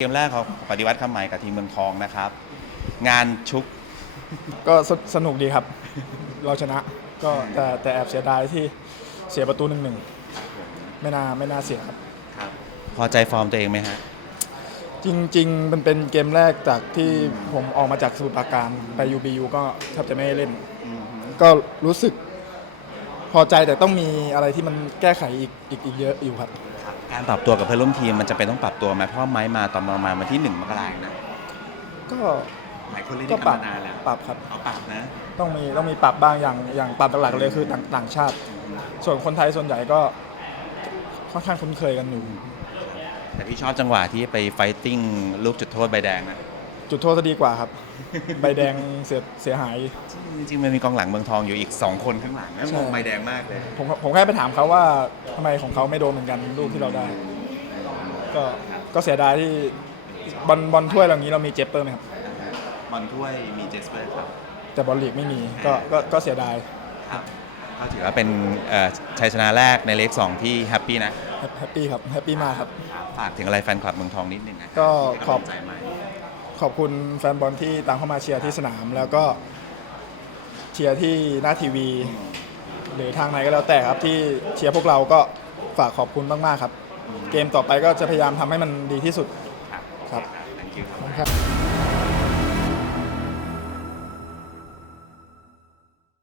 เกมแรกของปฏิวัติคำใหม่กับทีมเมืองทองนะครับ งานชุกก็สสนุกดีครับ เราชนะก็แต่แต่แอบเสียดายที่เสียประตูหนึ่งหนึ่งไม่น่าไม่น่าเสียครับ พอใจฟอร์มตัวเองไหมฮะ จริงๆ มันเป็นเกมแรกจากที่ผมออกมาจากสมุทรปราการไป UBU ก็แทบจะไม่ได้เล่น ก็รู้สึกพอใจแต่ต้องมีอะไรที่มันแก้ไขอีกอีกอีกเยอะอยู่ครับ การปรับตัวกับเพื่อนร่วมทีมมันจะเป็นต้องปรับตัวไหมเพราะว่าไม้มาตอนประมาณวันที่หนึ่งมกราคมนะก็หลายคนเล่นก็ด้วยปกัรันบมานานแล้วปรับครับ เอาปรับนะต้องมีต้องมีปรับบ้างอย่างอย่างปรับหลักๆเลยคือต่างต่างชาติ ส่วนคนไทยส่วนใหญ่ก็ค่อนข้างคุ้นเคยกันอยู่ แต่พี่ชอบจังหวะที่ไปไฟติ้งลูกจุดโทษใบแดงนะ จุดโทษจะดีกว่าครับ ใบแดงเสียเสียหาย จริงๆมันมีกองหลังเมืองทองอยู่อีก 2 คนข้างหลังนะใช่มองใบแดงมากเลย ผมผมแค่ไปถามเขาว่าทำไมของเขาไม่โดนเหมือนกันลูกที่เราได้ ก็ก็เสียดายที่บอลบอลถ้วยเหล่านี้เรามีเจปเปอร์ไหมครับ บอลถ้วยมีเจสเปอร์ครับ แต่บอลลีกไม่มีก็ก็ก็เสียดายครับก็ถือว่าเป็นเอ่อชัยชนะแรกในเลขสองที่แฮปปี้นะแฮปปี้ครับแฮปปี้มากครับ ฝากถึงอะไรแฟนคลับเมืองทองนิดนึงนะก็ขอบ ให้กำลังใจไหม ขอบคุณแฟนบอลที่ตามเข้ามาเชียร์ที่สนาม แล้วก็เชียร์ที่หน้าทีวี หรือทางไหนก็แล้วแต่ครับที่เชียร์พวกเราก็ฝากขอบคุณมาก ๆ ครับ เกมต่อไปก็จะพยายามทำให้มันดีที่สุด ครับครับ thank you ครับขอบคุณครับ